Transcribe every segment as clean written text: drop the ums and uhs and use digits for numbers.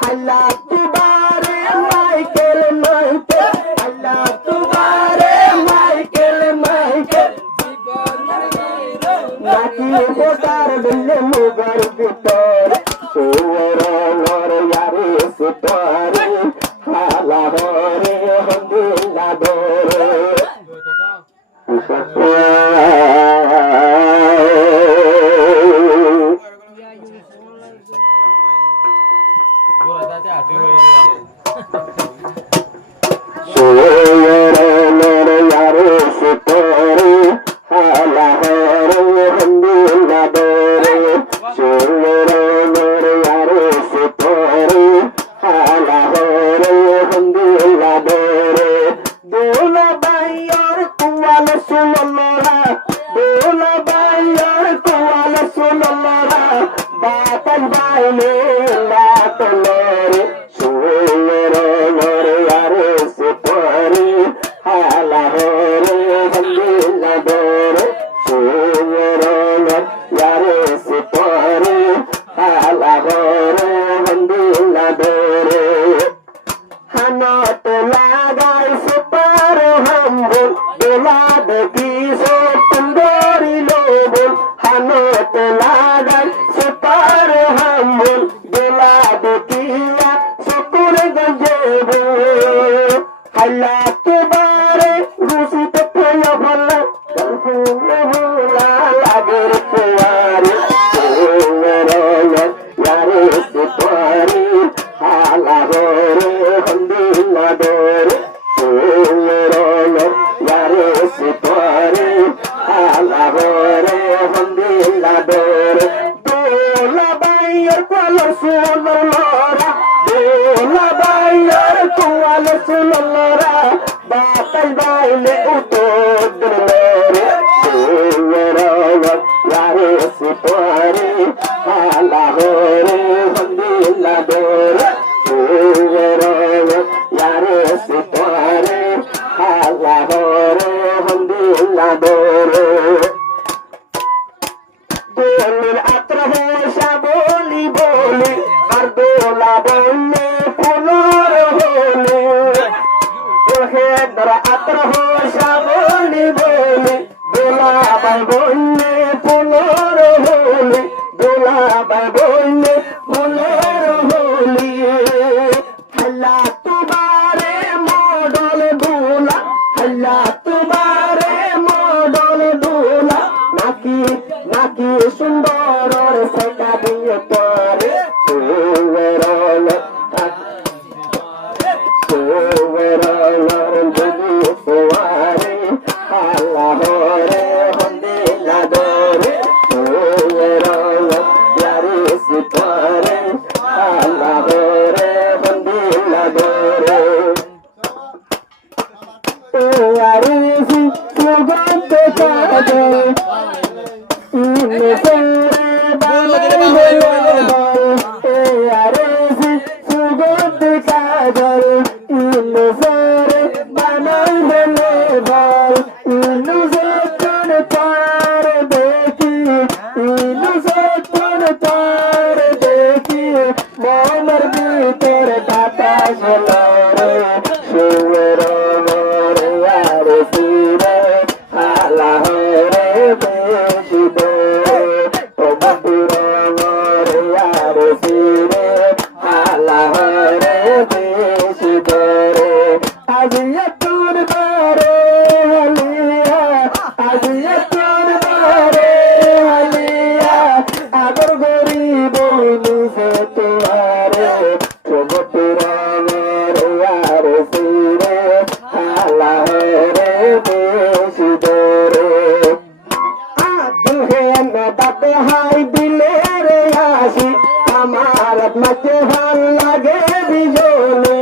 আল্লাহ তোমারে Michael Michael আল্লাহ তোমারে Michael Michael নাকি কোটার দিলে মুগার ভিতর সুরনর ইয়ারে সুতরে হালা হরে হন্দিলা দরে সুরনর ইয়ারে সুতরে হালা হরে হন্দিলা দরে সুরনর ইয়ারে সুতরে হালা হরে হন্দিলা দরে দোলা বাইয়ার কুয়াল সুনলরা দোলা বাইয়ার কুয়াল সুনলরা বাতাল বাইলে লাতলরে সুরনর ইয়ারে সুতরে হালা হরে হন্দিলা দরে সুরনর ইয়ারে সুতরে হালা হরে হন্দিলা দরে হানত লাগাই সুপার হাম্বুল দোলা দেখি সুন্দরী লোবুল হানত লাগাই সুপার হাম্বুল দোলা দেখিয়া সুপুর গঞ্জেবু হাল্লা তুবারে রুসিত প্রিয় ভাল্লা ভোলা লাগের পুয়ারে ইয়ারে সুপারি হালা হরে হন্দিলা দরে ইয়ারে সুপারি হালা হরে হন্দিলা দরে দোলা বাইয়ের কলর সুনলরা দোলা বাইয়ের কোয়াল সুনলরা বাতাল বাইলে উত্তর দিলরে ইয়ারে সুপারি হালা হরে হন্দিলা দরে ইয়ারে সুপারি হালা হরে হন্দিলা দরে দোলের আত্র ভাষা বলি বলি আর দোলা বললে ফুলর হলে দোহের আত্র ভাষা বলি বলি দোলা বাই বললে ফুলর হলে দোলা বাই বললে ফুলর হলি আল্লাহ তোমারে মডল দোলা আল্লাহ তোমারে মডল দোলা নাকি নাকি সুন্দর সেটা দিয়ে পরে সুরল যদি সোয়ারে আল্লাহ হরে হন্দিলা দরে সুরল ইয়ারে সুতরে আল্লাহ হরে হন্দিলা দরে ইয়ারে সুগন্ধ কাজে সুগন্ধ কাজল ইনসারে বানাই হলে বল ইনসার তার দেখি ইনসার তার দেখি মনের ভিতর বাতাস লড়ে সুর আর সিরে হালা হরে বেশি দরে ও বাপুর আর সিরে হালা হরে বেশি দরে আজিয়া তোর বারে আলিয়া আজিয়া তোর বারে আলিয়া আগর গরিব নিছে তোয়ারে বাপুর আর সিরে হালা হরে বেশি দরে দুহেন দাঁতে হাই দিলে রে আসি আমার মাকে ভাল লাগে বিজলি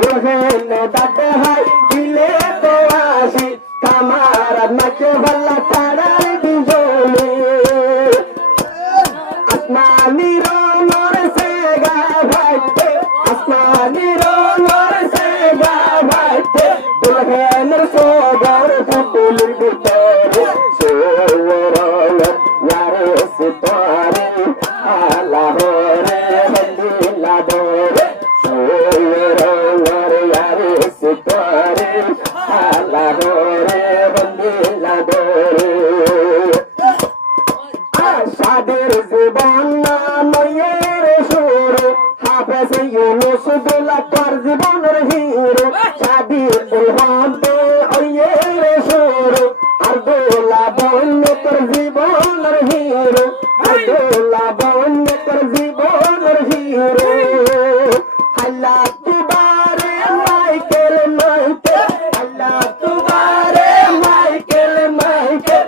দুহেন দাঁতে হাই দিলে তো আসি আমার মাকে ভাল তারার বিজলি আসমানি রঙর সে গা ভাইতে ইউনুস দোলা তোর জীবনের হিরো সাবি উলহাবে ওয়ে রে শুরু আর দোলা বন্যে তোর জীবনের হিরো আর দোলা বন্যে তোর জীবনের হিরো আল্লাহ তুবারে মাইকেল মাইকেল আল্লাহ তুবারে মাইকেল মাইকেল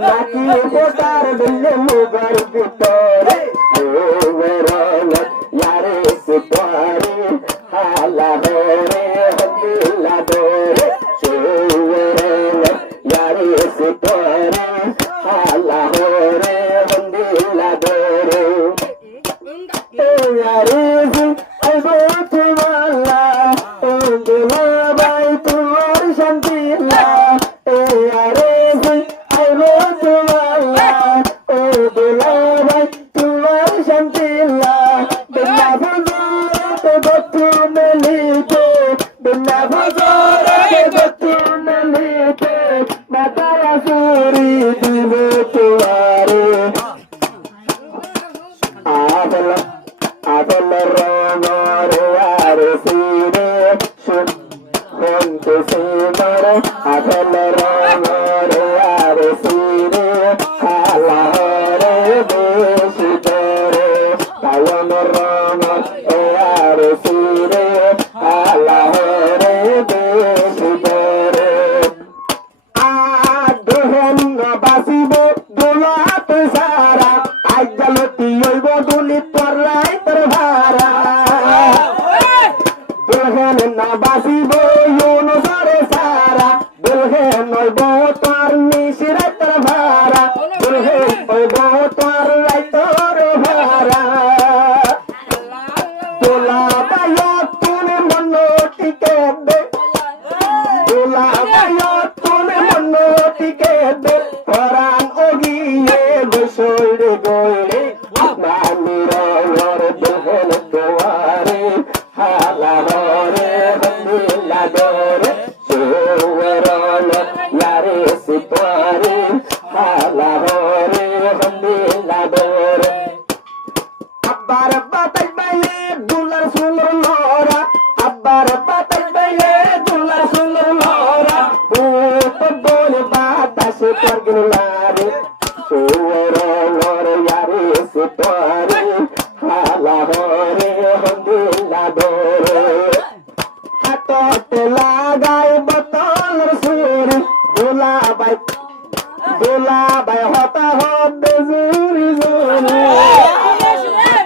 নাকি পোটার দিলে মুগার ভিতরে ওরল ইয়ারে সুপারি হালা হরে হদিলা দরে ওরল ইয়ারে সুপারি হালা হরে হদিলা দরে ইয়ারে আইবো তোমালা ও দুলাবাই তোমার শান্তিলা ইয়ারে আইবো তোমালা ও দুলাবাই তোমার শান্তিলা বিনা ভজরে বতুনে লিখে বিনা ভজরে বতুনে লিখে মাতায়া সুরি দিব তোমারে আদল রঙর আর সিরে শুনতে সিমর আদল রঙর আর সিরে হালারে বেশি করে কায়ন রঙর আর সিরে হালারে বেশি করে আদহন বাসিব দোলাত সারা আইজালতি হইব দুলি পরলাই তোর ভারা দুলহেন না বাসিব ইউনুসরে সারা দুলহেন হইব তোর নিশিরে তোর ভারা দুলহেন হইব তোর লাই তোর ভারা দোলা বায়ত তুনে মন টিকে দে দোলা বায়ত তুনে মন টিকে দে কোরআন ওগিয়ে বসইরে গইরে নামি রঙর দুলহেন তোয়ারে হালা হরে হদিলা দরে সুরল ইয়ারে সিপারে হালা হরে হদিলা দরে আব্বার বাতাই বাইলে দুলার সুন্দর লরা আব্বার বাতাই বাইলে দুলার সুন্দর লরা ও তো বলে বাতাসে করগিন লারে সুরল ইয়ারে সিপারে হালা হরে হদিলা দরে হাততে লাগাই বোতলের সুরি দোলাবাই হতা হবে জুরি জুরি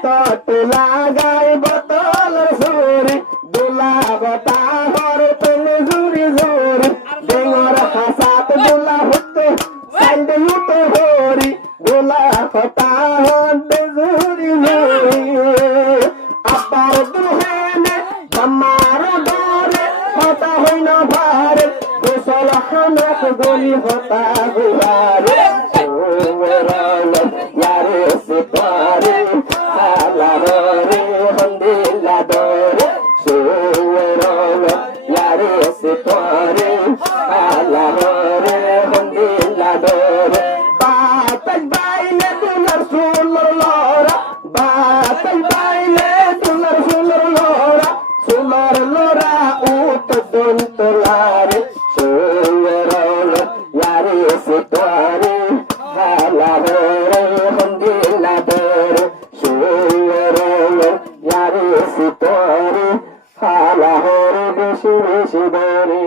হাততে লাগাই বোতলের সুরি দোলাবতা হরে পেলে জুরি জুরি ডেঙর হাসাত দোলা হতে সাইডে লুটে হরি দোলা হতা হবে জুরি জুরি আবার দুহেনে আমার ডরে হতা হই না ভারে গোসল হানক গলি হতা গুহারে ওরল ইয়ারে সিপারে হালা হরে হন্দিলা দরে ওরল ইয়ারে সিপারে হালা হরে হন্দিলা দরে বাতাই বাইলে দুলার সুন্দর লরা বাতাই বাইলে দুলার সুন্দর লরা সুন্দর লরা উত দন্তলারে সুরল ইয়ারে সিপারে হালা হরে হন্দিলা দরে সুরল ইয়ারে সিপারে হালা হরে বেশি বেশি দরে